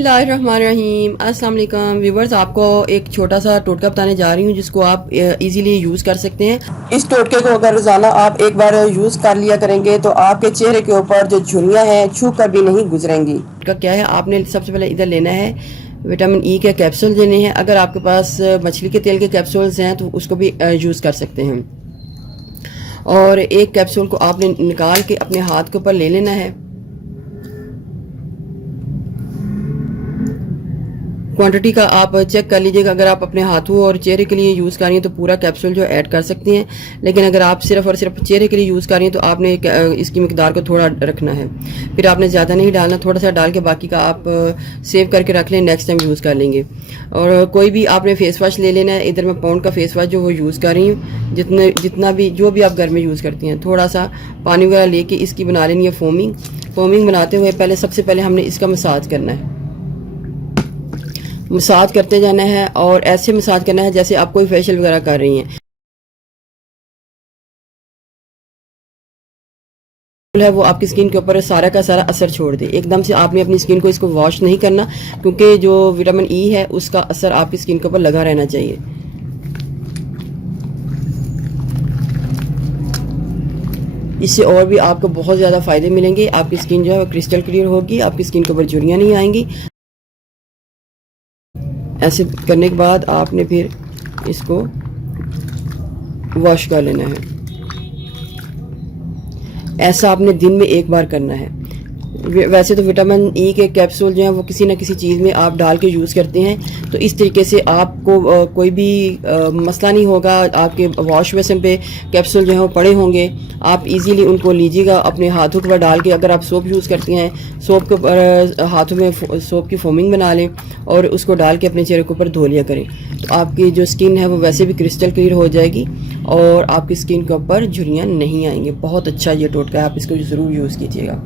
बिस्मिल्लाहिर्रहमानिर्रहीम। अस्सलाम वालेकुम व्यूवर्स, आपको एक छोटा सा टोटका बताने जा रही हूँ जिसको आप इजीली यूज़ कर सकते हैं। इस टोटके को अगर रोज़ाना आप एक बार यूज़ कर लिया करेंगे तो आपके चेहरे के ऊपर जो झुर्रियाँ हैं छू कर भी नहीं गुजरेंगी। का क्या है, आपने सबसे पहले इधर लेना है विटामिन ई के कैप्सूल लेने हैं। अगर आपके पास मछली के तेल के कैप्सूल्स हैं तो उसको भी यूज़ कर सकते हैं। और एक कैप्सूल को आपने निकाल के अपने हाथ के ऊपर ले लेना है। क्वांटिटी का आप चेक कर लीजिएगा। अगर आप अपने हाथों और चेहरे के लिए यूज़ कर रही हैं तो पूरा कैप्सूल जो ऐड कर सकती हैं, लेकिन अगर आप सिर्फ और सिर्फ चेहरे के लिए यूज़ कर रही हैं तो आपने इसकी मिकदार को थोड़ा रखना है। फिर आपने ज़्यादा नहीं डालना, थोड़ा सा डाल के बाकी का आप सेव करके रख लें, नेक्स्ट टाइम यूज़ कर लेंगे। और कोई भी आपने फेस वॉश ले लेना है। इधर मैं पाउंड का फेस वॉश जो वो यूज़ कर रही हूँ। जितना भी जो भी आप घर में यूज़ करती हैं, थोड़ा सा पानी वगैरह लेके इसकी बना लेनी है फोमिंग बनाते हुए सबसे पहले हमने इसका मसाज करना है। मसाज करते जाना है और ऐसे मसाज करना है जैसे आप कोई फेशियल वगैरह कर रही हैं। है वो आपकी स्किन के ऊपर सारा का सारा असर छोड़ दे। एकदम से आपने अपनी स्किन को इसको वॉश नहीं करना, क्योंकि जो विटामिन ई है उसका असर आपकी स्किन के ऊपर लगा रहना चाहिए। इससे और भी आपको बहुत ज़्यादा फ़ायदे मिलेंगे। आपकी स्किन जो है वो क्रिस्टल क्लियर होगी, आपकी स्किन के ऊपर झुर्रियाँ नहीं आएंगी। ऐसे करने के बाद आपने फिर इसको वॉश कर लेना है। ऐसा आपने दिन में एक बार करना है। वैसे तो विटामिन ई के कैप्सूल जो हैं वो किसी न किसी चीज़ में आप डाल के यूज़ करते हैं, तो इस तरीके से आपको कोई भी मसला नहीं होगा। आपके वॉश बेसिन पे कैप्सूल जो हैं वो पड़े होंगे, आप इजीली उनको लीजिएगा अपने हाथों के ऊपर डाल के। अगर आप सोप यूज़ करती हैं, सोप के ऊपर हाथों में सोप की फोमिंग बना लें और उसको डाल के अपने चेहरे के ऊपर धो लिया करें, तो आपकी जो स्किन है वो वैसे भी क्रिस्टल क्लियर हो जाएगी और आपकी स्किन के ऊपर झुर्रियाँ नहीं आएंगी। बहुत अच्छा ये टोटका है, आप इसको ज़रूर यूज़ कीजिएगा।